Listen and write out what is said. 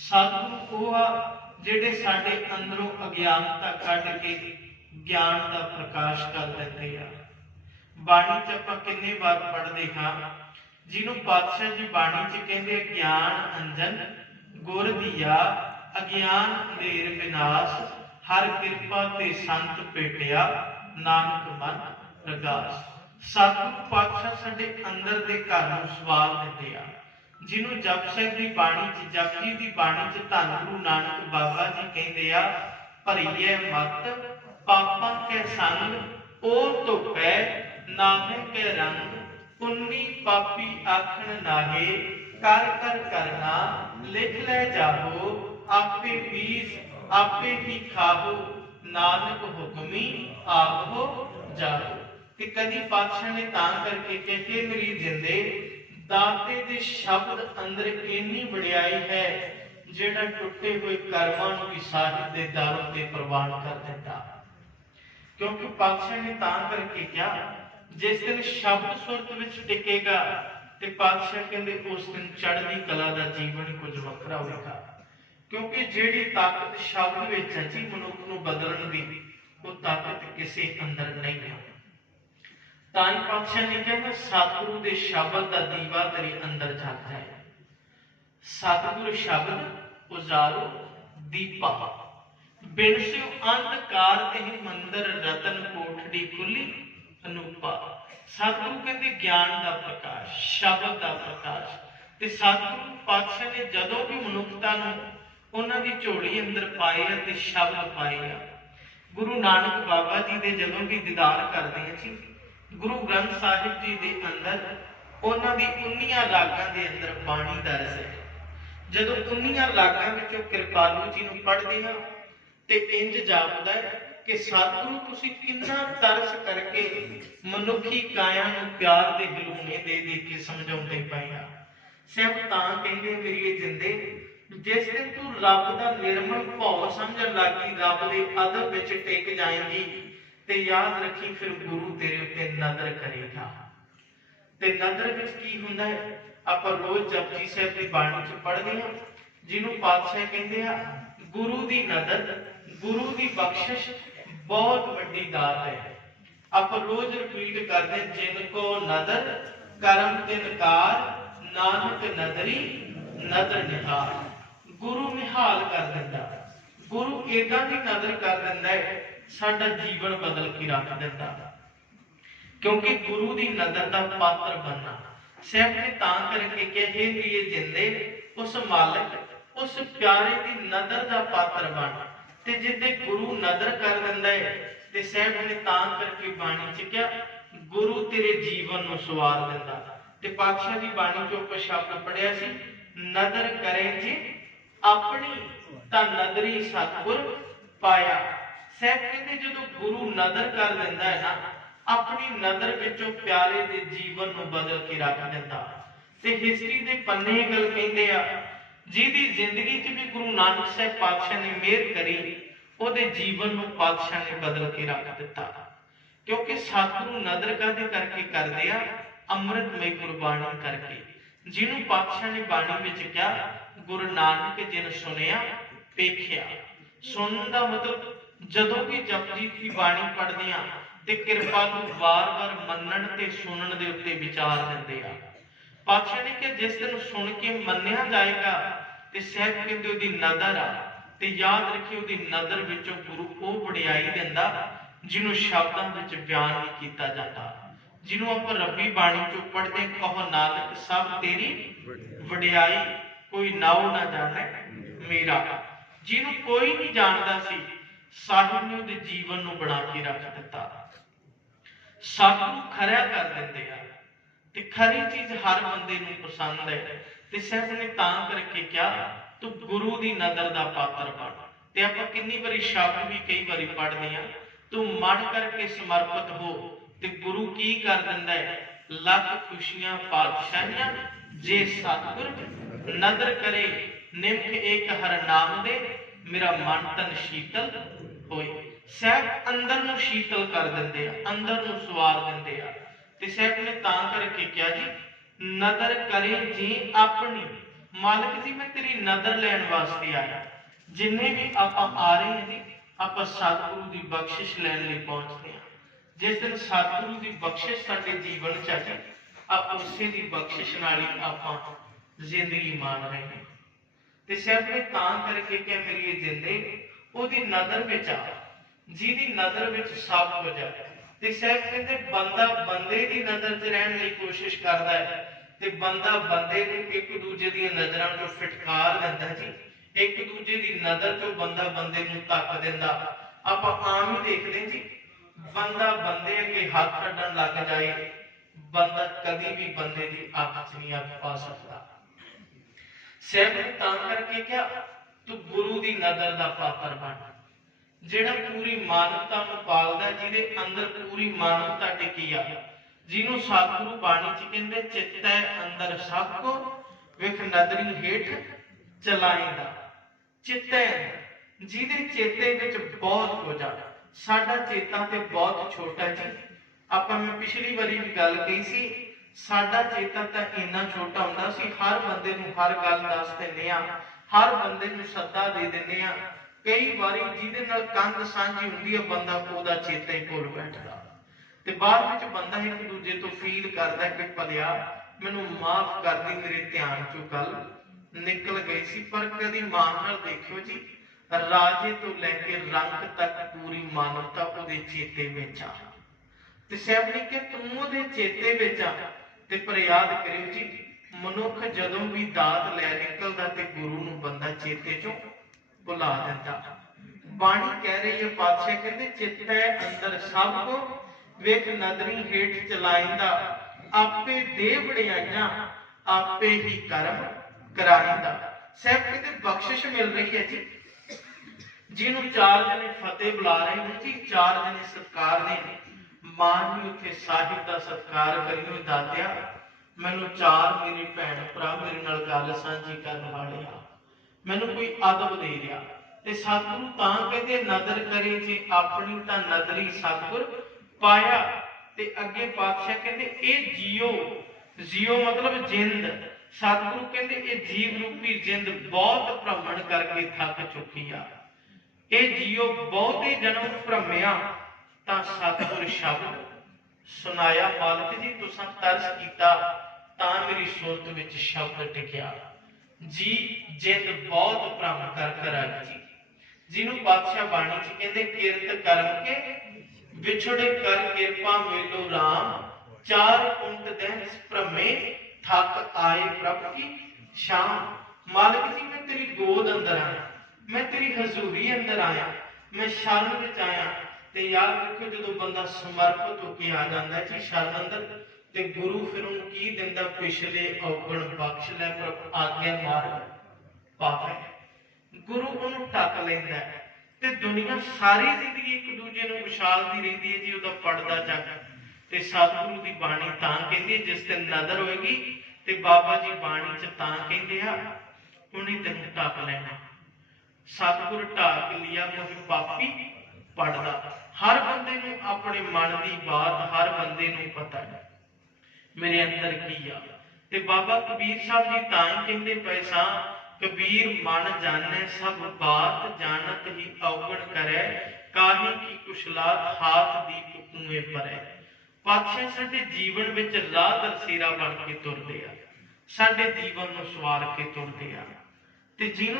ਸਤਿਗੁਰੂ ਉਹ ਆ ਜਿਹੜੇ ਸਾਡੇ ਅੰਦਰੋਂ ਅਗਿਆਨਤਾ ਕੱਢ ਕੇ ਗਿਆਨ ਦਾ ਪ੍ਰਕਾਸ਼ ਕਰ ਦਿੰਦੇ ਆ। ਬਾਣੀ ਚ ਆਪਾਂ ਕਿੰਨੇ ਵਾਰ ਪੜ੍ਹਦੇ ਹਾਂ, ਜਿਹਨੂੰ ਪਾਤਸ਼ਾਹ ਜੀ ਬਾਣੀ ਚ ਕਹਿੰਦੇ ਗਿਆਨ ਅੰਜਨ, ਗੁਰ ਦੀਆ, ਅਗਿਆਨ ਅੰਧੇਰ ਵਿਨਾਸ਼, ਹਰ ਕਿਰਪਾ ਤੇ ਸੰਤ ਭੇਟਿਆ ਨਾਨਕ ਮਨ ਰਗਾਸ। ਸਤਿਗੁਰੂ ਪਾਤਸ਼ਾਹ ਸਾਡੇ ਅੰਦਰ ਦੇ ਘਰ ਨੂੰ ਸਵਾਲ ਦਿੰਦੇ ਆ। ਜਿਹਨੂੰ ਜਪ ਸਾਹਿਬ ਦੀ ਬਾਣੀ ਚ ਜਪਜੀ ਦੀ ਬਾਣੀ ਚ ਧੰਨ ਗੁਰੂ ਨਾਨਕ ਬਾਬਾ ਜੀ ਕਹਿੰਦੇ ਆ ਭਰੀਏ ਮਤ, ਪਾਪਾਂ ਕੇ ਸੰਗ ਉਹ ਧੁਪੈ ਨਾਮੇ ਕੇ ਰੰਗ, ਪੁੰਨੀ ਪਾਪੀ ਆਖਣ ਨਾਹੇ, ਕਰ ਕਰ ਕਰਨਾ ਲਿਖ ਲੈ ਜਾਹੋ ਆਪੇ ਬੀਜ ਆਪੇ ਹੀ ਖਾਹੋ ਨਾਨਕ ਹੁਕਮੀ ਆਵੋ ਜਾਹੋ ਤੇ ਕਦੀ ਪਾਤਸ਼ਾਹ ਨੇ ਤਾਂ ਕਰਕੇ ਕਿ ਮੇਰੀ ਜਿੰਦੇ ਦਾਤੇ ਦੇ ਸ਼ਬਦ ਅੰਦਰ ਇੰਨੀ ਵਡਿਆਈ ਹੈ, ਜਿਹੜਾ ਟੁੱਟੇ ਹੋਏ ਕਰਮਾਂ ਨੂੰ ਵੀ ਸਾਹਿਬ ਦੇ ਦਰ ਤੇ ਪ੍ਰਵਾਨ ਕਰ ਦਿੰਦਾ। ਕਿਉਂਕਿ ਪਾਤਸ਼ਾਹ ਨੇ ਤਾਂ ਕਰਕੇ ਕਿਹਾ, ਜਿਸ ਦਿਨ ਸ਼ਬਦ ਸੁਰਤ ਵਿੱਚ ਟਿਕੇਗਾ ਤੇ ਪਾਤਸ਼ਾਹ ਕਹਿੰਦੇ, ਉਸ ਦਿਨ ਚੜ੍ਹਦੀ ਕਲਾ ਦਾ ਜੀਵਨ ਹੀ ਕੁਝ ਵੱਖਰਾ ਹੋਵੇਗਾ ਕਿਉਂਕਿ ਜਿਹੜੀ ਤਾਕਤ ਸ਼ਬਦ ਵਿੱਚ ਹੈ ਜੀ, ਮਨੁੱਖ ਨੂੰ ਬਦਲਣ ਦੀ, ਉਹ ਤਾਕਤ ਕਿਸੇ ਅੰਦਰ ਨਹੀਂ ਹੈ ਤਾਂ ਹੀ ਪਾਤਸ਼ਾਹ ਨੇ ਕਿਹਾ ਸਤਿਗੁਰੂ ਦੇ ਸ਼ਬਦ ਦਾ ਦੀਵਾ ਤੇਰੇ ਅੰਦਰ ਜਗਦਾ ਹੈ। ਸਤਿਗੁਰ ਸ਼ਬਦ ਉਜਾਰੋ ਦੀਪਾ। ਬਿਨ ਸਿਉ ਅੰਧਕਾਰ ਤੇ ਮੰਦਰ, ਰਤਨ ਕੋਠੜੀ ਖੁੱਲੀ ਅਨੂਪਾ। ਸਤਿਗੁਰੂ ਕਹਿੰਦੇ, ਗਿਆਨ ਦਾ ਪ੍ਰਕਾਸ਼, ਸ਼ਬਦ ਦਾ ਪ੍ਰਕਾਸ਼। ਤੇ ਸਤਿਗੁਰੂ ਪਾਤਸ਼ਾਹ ਨੇ ਜਦੋਂ ਵੀ ਮਨੁੱਖਤਾ ਨੂੰ ਉਹਨਾਂ ਦੀ ਝੋਲੀ ਅੰਦਰ ਪਾਏ ਆ ਤੇ ਸ਼ਬਦ ਪਾਏ ਆ। ਗੁਰੂ ਨਾਨਕ ਬਾਬਾ ਜੀ ਦੇ ਜਦੋਂ ਵੀ ਦੀਦਾਰ ਕਰਦੇ ਆ ਜੀ ਗੁਰੂ ਗ੍ਰੰਥ ਸਾਹਿਬ ਜੀ ਦੇ ਅੰਦਰ ਉਹਨਾਂ ਦੀ 19 ਰਾਗਾਂ ਦੇ ਅੰਦਰ ਬਾਣੀ ਦਾ ਰਸ ਹੈ। ਜਦੋਂ 19 ਰਾਗਾਂ ਵਿੱਚੋਂ ਕਿਰਪਾਲੂ ਜੀ ਨੂੰ ਪੜ੍ਹਦੇ ਹਾਂ ਤੇ ਇੰਜ ਜਾਪਦਾ ਹੈ ਕਿ ਸਤਿਗੁਰੂ ਤੁਸੀਂ ਕਿੰਨਾ ਤਰਸ ਕਰਕੇ ਮਨੁੱਖੀ ਕਾਇਆ ਨੂੰ ਪਿਆਰ ਦੇ ਗਲੂਨੇ ਦੇ ਦੇ ਕੇ ਸਮਝਾਉਂਦੇ ਪਏ ਆ। ਸਭ ਤਾਂ ਕਹਿੰਦੇ ਮੇਰੀ ਜਿੰਦੇ, ਜਿਸ ਦਿਨ ਤੂੰ ਰੱਬ ਦਾ ਨਿਰਮਲ ਭਾਵ ਸਮਝਣ ਲੱਗੀ, ਰੱਬ ਦੇ ਅਦਬ ਵਿੱਚ ਟਿਕ ਜਾਏਂਗੀ ਤੇ ਯਾਦ ਰੱਖੀ ਫਿਰ ਗੁਰੂ ਤੇਰੇ ਉੱਤੇ ਨਜ਼ਰ ਕਰੇਗਾ। ਤੇ ਨਜ਼ਰ ਵਿੱਚ ਕੀ ਹੁੰਦਾ ਹੈ? ਆਪਾਂ ਰੋਜ਼ ਜਪਜੀ ਸਾਹਿਬ ਦੀ ਬਾਣੀ ਚ ਪੜ੍ਹਦੇ ਹਾਂ, ਜਿਹਨੂੰ ਪਾਤਸ਼ਾਹ ਕਹਿੰਦੇ ਆ, ਗੁਰੂ ਦੀ ਨਜ਼ਰ ਗੁਰੂ ਦੀ ਬਖਸ਼ਿਸ਼ ਬਹੁਤ ਵੱਡੀ ਦਾਤ ਹੈ। ਆਪਾਂ ਰੋਜ਼ ਰਿਪੀਟ ਕਰਦੇ ਜਿਨ ਕੋ ਨਦਰ, ਕਰਮ ਤਿਨਕਾਰ ਨਾਨਕ ਨਦਰੀ, ਨਦਰ ਨਿਹਾਲ ਗੁਰੂ ਨਿਹਾਲ ਕਰ ਦਿੰਦਾ। ਗੁਰੂ ਏਦਾਂ ਦੀ ਨਜ਼ਰ ਕਰ ਦਿੰਦਾ ਹੈ ਸਾਡਾ ਜੀਵਨ ਬਦਲ ਕੇ ਰੱਖ ਦਿੰਦਾ। ਕਿਉਂਕਿ ਗੁਰੂ ਦੀ ਨਜ਼ਰ ਦਾ ਪਾਤਰ ਬਣਨਾ। ਸਹਿਬ ਨੇ ਤਾਂ ਕਰਕੇ ਕਹੇ ਲਈ ਜਿੰਦੇ, ਉਸ ਮਾਲਕ, ਉਸ ਪਿਆਰੇ ਦੀ ਨਜ਼ਰ ਦਾ ਪਾਤਰ ਬਣ। ਤੇ ਜਿੱਦੇ ਗੁਰੂ ਨਜ਼ਰ ਕਰ ਦਿੰਦਾ ਹੈ ਤੇ ਸਹਿਬ ਨੇ ਤਾਂ ਕਰਕੇ ਬਾਣੀ ਚ ਕਿਹਾ, ਗੁਰੂ ਤੇਰੇ ਜੀਵਨ ਨੂੰ ਸਵਾਰ ਦਿੰਦਾ। ਤੇ ਪਾਤਸ਼ਾਹ ਦੀ ਬਾਣੀ ਚੋਂ ਆਪਾਂ ਸ਼ਬਦ ਪੜਿਆ ਸੀ ਨਜ਼ਰ ਕਰੇ ਜੀ, ਆਪਣੀ ਤਾਂ ਨਦਰੀ ਸਤਗੁਰ ਪਾਇਆ। ਸਹਿਬ ਕਹਿੰਦੇ ਜਦੋਂ ਗੁਰੂ ਨਜ਼ਰ ਕਰ ਦਿੰਦਾ ਹੈ ਨਾ, ਆਪਣੀ ਨਜ਼ਰ ਵਿੱਚੋਂ ਪਿਆਰੇ ਦੇ ਜੀਵਨ ਨੂੰ ਬਦਲ ਕੇ ਰੱਖ ਦਿੰਦਾ। ਤੇ ਹਿਸਟਰੀ ਦੇ ਪੰਨੇ ਗੱਲ ਕਹਿੰਦੇ ਆ, ਜਿਹਦੀ ਜ਼ਿੰਦਗੀ 'ਚ ਵੀ ਗੁਰੂ ਨਾਨਕ ਸਾਹਿਬ ਪਾਤਸ਼ਾਹ ਨੇ ਮਿਹਰ ਕਰੀ, ਉਹਦੇ ਜੀਵਨ ਨੂੰ ਪਾਤਸ਼ਾਹ ਨੇ ਬਦਲ ਕੇ ਰੱਖ ਦਿੱਤਾ। ਕਿਉਂਕਿ ਸਤਿਗੁਰੂ ਨਜ਼ਰ ਕਾਦੇ ਕਰਕੇ ਕਰਦੇ ਆ? ਅੰਮ੍ਰਿਤਮਈ ਗੁਰਬਾਣੀ ਕਰਕੇ। ਜਿਹਨੂੰ ਪਾਤਸ਼ਾਹ ਨੇ ਬਾਣੀ ਵਿੱਚ ਕਿਹਾ, ਗੁਰੂ ਨਾਨਕ ਜਿਨ ਸੁਨਿਆ ਪੇਖਿਆ ਸੁਣਨ ਦਾ ਮਤਲਬ ਜਦੋਂ ਵੀ ਜਪਜੀ ਦੀ ਬਾਣੀ ਪੜ੍ਹਦੇ ਆ ਤੇ ਕਿਰਪਾ ਨੂੰ ਵਾਰ-ਵਾਰ ਮੰਨਣ ਤੇ ਸੁਣਨ ਦੇ ਉੱਤੇ ਵਿਚਾਰ ਦਿੰਦੇ ਆ ਪਾਤਸ਼ਾਹ ਨੇ ਕਿ ਜਿਸ ਦਿਨ ਸੁਣ ਕੇ ਮੰਨਿਆ ਜਾਏਗਾ ਤੇ ਸਹਿਬ ਕਹਿੰਦੇ ਉਹਦੀ ਨਜ਼ਰ ਆ ਤੇ ਯਾਦ ਰੱਖੀ ਉਹਦੀ ਨਜ਼ਰ ਵਿੱਚੋਂ ਗੁਰੂ ਉਹ ਵਡਿਆਈ ਦਿੰਦਾ ਜਿਹਨੂੰ ਸ਼ਬਦਾਂ ਵਿੱਚ ਬਿਆਨ ਨਹੀਂ ਕੀਤਾ ਜਾਂਦਾ। ਜਿਹਨੂੰ ਆਪਾਂ ਰੱਬੀ ਬਾਣੀ ਚੋਂ ਪੜ੍ਹਦੇ ਕਹੋ ਨਾਨਕ, ਸਭ ਤੇਰੀ ਵਡਿਆਈ, ਕੋਈ ਨਾਉ ਨਾ ਜਾਣੇ ਮੇਰਾ। ਜਿਹਨੂੰ ਕੋਈ ਨਹੀਂ ਜਾਣਦਾ ਸੀ ਸਾਹਿਬ ਨੇ ਉਹਦੇ ਜੀਵਨ ਨੂੰ ਬਣਾ ਕੇ ਰੱਖ ਦਿੱਤਾ। ਸਤਿਗੁਰੂ ਖਰਿਆ ਕਰ ਦਿੰਦੇ ਆ ਤੇ ਖਰੀ ਚੀਜ਼ ਹਰ ਬੰਦੇ ਨੂੰ ਪਸੰਦ ਹੈ ਤੇ ਸਾਹਿਬ ਨੇ ਤਾਂ ਕਰਕੇ ਕਿਹਾ, ਤੂੰ ਗੁਰੂ ਦੀ ਨਜ਼ਰ ਦਾ ਪਾਤਰ ਬਣ। ਤੇ ਆਪਾਂ ਕਿੰਨੀ ਵਾਰੀ ਸ਼ਬਦ ਵੀ ਕਈ ਵਾਰੀ ਪੜ੍ਹਦੇ ਆ, ਤੂੰ ਮਨ ਕਰਕੇ ਸਮਰਪਿਤ ਹੋ ਤੇ ਗੁਰੂ ਕੀ ਕਰ ਦਿੰਦਾ ਹੈ? ਲੱਖ ਖੁਸ਼ੀਆਂ ਪਾਤਸ਼ਾਹੀਆਂ ਜੇ ਸਤਿਗੁਰ ਨਜ਼ਰ ਕਰੇ, ਨਿਮਖ ਏਕ ਹਰ ਨਾਮ ਦੇ, ਮੇਰਾ ਮਨ ਤਨ ਸ਼ੀਤਲ ਸਹਿਬ ਅੰਦਰ ਨੂੰ ਸ਼ੀਤਲ ਕਰ ਦਿੰਦੇ ਆ, ਅੰਦਰ ਨੂੰ ਸਵਾਰ ਦਿੰਦੇ ਆ। ਤੇ ਸਹਿਬ ਨੇ ਤਾਂ ਕਰਕੇ ਕਿਹਾ ਜੀ, ਨਦਰ ਕਰੇ ਜੀ ਆਪਣੀ। ਮਾਲਕ ਜੀ, ਮੈਂ ਤੇਰੀ ਨਦਰ ਲੈਣ ਵਾਸਤੇ ਆਇਆ। ਜਿੰਨੇ ਵੀ ਆਪਾਂ ਆ ਰਹੇ ਹਾਂ ਜੀ, ਆਪਾਂ ਸਤਿਗੁਰੂ ਦੀ ਬਖਸ਼ਿਸ਼ ਲੈਣ ਲਈ ਪਹੁੰਚਦੇ ਹਾਂ। ਜਿਸ ਦਿਨ ਸਤਿਗੁਰੂ ਦੀ ਬਖਸ਼ਿਸ਼ ਸਾਡੇ ਜੀਵਨ ਚ ਆ ਜਾਏ, ਆਪਾਂ ਉਸੇ ਦੀ ਬਖਸ਼ਿਸ਼ ਨਾਲ ਹੀ ਆਪਾਂ ਜ਼ਿੰਦਗੀ ਮਾਣ ਰਹੇ ਹਾਂ। ਤੇ ਸਿਰਫ ਇਹ ਤਾਂ ਕਰਕੇ ਕਿ ਮੇਰੀ ਇਹ ਜ਼ਿੰਦਗੀ ਉਹਦੀ ਨਜ਼ਰ ਵਿੱਚ ਆ। ਜਿਹਦੀ ਨਜ਼ਰ ਵਿੱਚ ਸਭ ਕੁਝ ਹੈ। ਤੇ ਸਿਰਫ ਕਹਿੰਦੇ ਬੰਦਾ ਬੰਦੇ ਦੀ ਨਜ਼ਰ 'ਚ ਰਹਿਣ ਲਈ ਕੋਸ਼ਿਸ਼ ਕਰਦਾ ਹੈ। ਤੇ ਬੰਦਾ ਬੰਦੇ ਨੂੰ ਇੱਕ ਦੂਜੇ ਦੀਆਂ ਨਜ਼ਰਾਂ 'ਚੋਂ ਫਟਕਾਰ ਲੈਂਦਾ ਜੀ। ਇੱਕ ਦੂਜੇ ਦੀ ਨਜ਼ਰ 'ਚੋਂ ਬੰਦਾ ਬੰਦੇ ਨੂੰ ਧੱਕ ਦਿੰਦਾ। ਆਪਾਂ ਆਮ ਹੀ ਦੇਖਦੇ ਜੀ, ਬੰਦਾ ਬੰਦੇ ਅੱਗੇ ਹੱਥ ਅੱਡਣ ਲੱਗ ਜਾਏ, ਬੰਦਾ ਕਦੀ ਵੀ ਬੰਦੇ ਦੀ ਅੱਖ 'ਚ ਨਹੀਂ ਅੱਖ ਪਾ ਸਕਦਾ। ਸਹਿਬ ਨੇ ਤਾਂ ਕਰਕੇ ਕਿਹਾ, ਤੂੰ ਗੁਰੂ ਦੀ ਨਜ਼ਰ ਦਾ ਪਾਤਰ ਬਣ। ਜਿਹੜਾ ਪੂਰੀ ਮਾਨਵਤਾ ਨੂੰ ਪਾਲਦਾ, ਜਿਹਦੇ ਅੰਦਰ ਪੂਰੀ ਮਾਨਵਤਾ ਟਿਕੀ ਆ। ਜਿਹਨੂੰ ਸਤਿਗੁਰੂ ਬਾਣੀ ਚ ਕਹਿੰਦੇ, ਚਿੱਤੈ ਅੰਦਰ ਸਭ ਕੋ, ਵਿਖ ਨਦਰੀ ਹੇਠ ਚਲਾਏਂਦਾ। ਚਿੱਤੈ ਜਿਹਦੇ ਚੇਤੇ ਵਿੱਚ ਬਹੁਤ ਕੁਝ ਆ। ਸਾਡਾ ਚੇਤਾ ਤੇ ਬਹੁਤ ਛੋਟਾ ਜੀ। ਆਪਾਂ ਮੈਂ ਪਿਛਲੀ ਵਾਰੀ ਵੀ ਗੱਲ ਕਹੀ ਸੀ, ਸਾਡਾ ਚੇਤਾ ਤਾਂ ਇੰਨਾ ਛੋਟਾ ਹੁੰਦਾ ਸੀ ਹਰ ਬੰਦੇ ਨੂੰ ਹਰ ਗੱਲ ਦੱਸ ਦਿੰਦੇ ਆ ਹਰ ਬੰਦੇ ਨੂੰ ਸੱਦਾ ਦੇ ਦਿੰਦੇ ਆ ਕਈ ਵਾਰੀ ਜਿਹਦੇ ਨਾਲ ਕੰਧ ਸਾਂਝੀ ਹੁੰਦੀ ਹੈ, ਬੰਦਾ ਉਹਦਾ ਚੇਤਾ ਹੀ ਭੁੱਲ ਬੈਠਦਾ। ਤੇ ਬਾਅਦ ਵਿੱਚ ਬੰਦਾ ਇੱਕ ਦੂਜੇ ਤੋਂ ਫੀਲ ਕਰਦਾ ਕਿ ਭਲਿਆ, ਮੈਨੂੰ ਮਾਫ ਕਰ ਦੀ, ਮੇਰੇ ਧਿਆਨ ਚੋਂ ਗੱਲ ਨਿਕਲ ਗਈ ਸੀ। ਪਰ ਕਦੀ ਮਾਨ ਨਾਲ ਦੇਖਿਓ ਜੀ, ਰਾਜੇ ਤੋਂ ਲੈ ਕੇ ਰੰਗ ਤੱਕ ਪੂਰੀ ਮਾਨਵਤਾ ਉਹਦੇ ਚੇਤੇ ਵਿੱਚ ਆ। ਤੇ ਸਾਹਿਬ ਨੇ ਕਿ ਤੂੰ ਉਹਦੇ ਚੇਤੇ ਵਿੱਚ ਆ। ਤੇ ਪਰ ਯਾਦ ਕਰਿਓ ਜੀ, ਮਨੁੱਖ ਜਦੋਂ ਵੀ ਦਾਤ ਲੈ ਨਿਕਲਦਾ ਤੇ ਗੁਰੂ ਨੂੰ ਬੰਦਾ ਚੇਤੇ ਚੋਂ ਭੁਲਾ ਦਿੰਦਾ ਬਾਣੀ ਕਹਿ ਰਹੀ ਹੈ, ਪਾਤਸ਼ਾਹ ਕਹਿੰਦੇ, ਚਿੱਤ ਹੈ ਅੰਦਰ ਸਭ ਕੋ, ਵੇਖ ਨਦਰੀ ਹੇਠ ਚਲਾਇੰਦਾ। ਆਪੇ ਦੇ ਵੜਿਆਈਆਂ ਆਪੇ ਹੀ ਕਰਮ ਕਰਾਇੰਦਾ। ਸਾਹਿਬ ਕਹਿੰਦੇ ਬਖਸ਼ਿਸ਼ ਮਿਲ ਰਹੀ ਹੈ ਜੀ? ਜਿਹਨੂੰ ਚਾਰ ਜਣੇ ਫਤਿਹ ਬੁਲਾ ਰਹੇ ਨੇ ਜੀ, ਚਾਰ ਜਣੇ ਸਤਕਾਰ ਨੇ। ਮਾਂ ਜੀ, ਉੱਥੇ ਸਾਹਿਬ ਦਾ ਸਤਕਾਰ ਕਰਿਓ ਦਾਤਿਆ। ਮੈਨੂੰ ਚਾਰ ਮੇਰੇ ਭੈਣ ਭਰਾ ਮੇਰੇ ਨਾਲ ਗੱਲ ਸਾਂਝੀ ਕਰਨ ਵਾਲੇ ਆ। ਮੈਨੂੰ ਕੋਈ ਅਦਬ ਦੇ ਰਿਹਾ। ਤੇ ਸਤਿਗੁਰੂ ਤਾਂ ਕਹਿੰਦੇ, ਨਦਰ ਕਰੇ ਜੇ ਆਪਣੀ ਤਾਂ ਨਦਰੀ ਸਤਿਗੁਰ ਪਾਇਆ। ਤੇ ਅੱਗੇ ਪਾਤਸ਼ਾਹ ਕਹਿੰਦੇ, ਇਹ ਜੀਓ ਜੀਓ ਮਤਲਬ ਜਿੰਦ। ਸਤਿਗੁਰੂ ਕਹਿੰਦੇ, ਇਹ ਜੀਵ ਰੂਪੀ ਜਿੰਦ ਬਹੁਤ ਭ੍ਰਮਣ ਕਰਕੇ ਥੱਕ ਚੁੱਕੀ ਆ। ਇਹ ਜੀਓ ਬਹੁਤੇ ਜਨਮ ਭ੍ਰਮਿਆ, ਤਾਂ ਸਤਿਗੁਰ ਸ਼ਬਦ ਸੁਨਾਇਆ ਮਾਲਕ ਜੀ, ਤੁਸੀਂ ਤਰਸ ਕੀਤਾ, ਤਾਂ ਮੇਰੀ ਸੁਰਤ ਵਿੱਚ ਸ਼ਬਦ ਟਿਕਿਆ। ਜੀ ਜਿੰਦ ਬਹੁਤ ਭ੍ਰਮ ਕਰ ਕਰ ਜਿਹਨੂੰ ਪਾਤਸ਼ਾਹ ਬਾਣੀ ਚ ਕਹਿੰਦੇ ਕਿਰਤ ਕਰਮ ਕੇ ਵਿਛੜੇ ਕਰ ਕਿਰਪਾ ਮੇਲੋ RAM ਚਾਰ ਕੁੰਟ ਦਿਨ ਭ੍ਰਮੇ, ਥੱਕ ਆਏ ਪ੍ਰਭ ਕੀ ਸ਼ਾਮ। ਮਾਲਕ ਜੀ, ਮੈਂ ਤੇਰੀ ਗੋਦ ਅੰਦਰ ਆਇਆ। ਮੈਂ ਤੇਰੀ ਹਜ਼ੂਰੀ ਅੰਦਰ ਆਇਆ। ਮੈਂ ਸ਼ਰਨ ਵਿੱਚ ਆਇਆ। ਤੇ ਯਾਦ ਰੱਖੋ ਜਦੋਂ ਬੰਦਾ ਸਮਰਪਿਤ ਹੋ ਕੇ ਆ ਜਾਂਦਾ ਹੈ ਜੀ, ਸ਼ਰਨ ਅੰਦਰ ਤੇ ਗੁਰੂ ਫਿਰ ਉਹਨੂੰ ਕੀ ਦਿੰਦਾ? ਪਿਛਲੇ ਔਗਣ ਬਖਸ਼ ਲੈ ਪ੍ਰਭ ਆਗਿਆ ਮਾਰ ਪਾਵੇ ਗੁਰੂ ਉਹਨੂੰ ਟੱਕ ਲੈਂਦਾ ਤੇ ਦੁਨੀਆ ਸਾਰੀ ਜ਼ਿੰਦਗੀ ਇੱਕ ਦੂਜੇ ਨੂੰ ਵਿਸ਼ਾਲਦੀ ਰਹਿੰਦੀ ਹੈ ਜੀ, ਉਹਦਾ ਪੜਦਾ ਜੱਗ। ਤੇ ਸਤਿਗੁਰੂ ਦੀ ਬਾਣੀ ਤਾਂ ਕਹਿੰਦੀ ਹੈ, ਜਿਸ ਤੇ ਨਜ਼ਰ ਹੋਏਗੀ ਤੇ ਬਾਬਾ ਜੀ ਬਾਣੀ ਚ ਤਾਂ ਕਹਿੰਦੇ ਆ ਉਹਨੇ ਤੈਨੂੰ ਟੱਕ ਲੈਣਾ। ਸਤਿਗੁਰ ਢਾਕ ਲਿਆ ਕੋਈ ਪਾਪੀ ਪੜਦਾ। ਹਰ ਬੰਦੇ ਨੂੰ ਆਪਣੇ ਮਨ ਦੀ ਬਾਤ, ਹਰ ਬੰਦੇ ਨੂੰ ਪਤਾ ਹੈ। ਮੇਰੇ ਅੰਦਰ ਕੀ ਆ? ਤੇ ਬਾਬਾ ਕਬੀਰ ਸਾਹਿਬ ਜੀ ਤਾਂ ਹੀ ਕਹਿੰਦੇ ਪਏ ਸਾਂ, ਕਬੀਰ ਮਨ ਜਾਣੈ, ਸਭ ਬਾਤ ਜਾਣਤ ਹੀ ਔਗਣ ਕਰੈ, ਕਾਹੀ ਕੀ ਕੁਸ਼ਲਾਤ ਹਾਥ ਦੀ ਕੁਕੂਏ ਪਰੈ। ਪਾਤਸ਼ਾਹ ਸਾਡੇ ਜੀਵਨ ਵਿੱਚ ਰਾਹ ਦਰਸੇਰਾ ਬਣ ਕੇ ਤੁਰਦੇ ਆ, ਸਾਡੇ ਜੀਵਨ ਨੂੰ ਸਵਾਰ ਕੇ ਤੁਰਦੇ ਆ। ਤੇ ਜਿਹਨੂੰ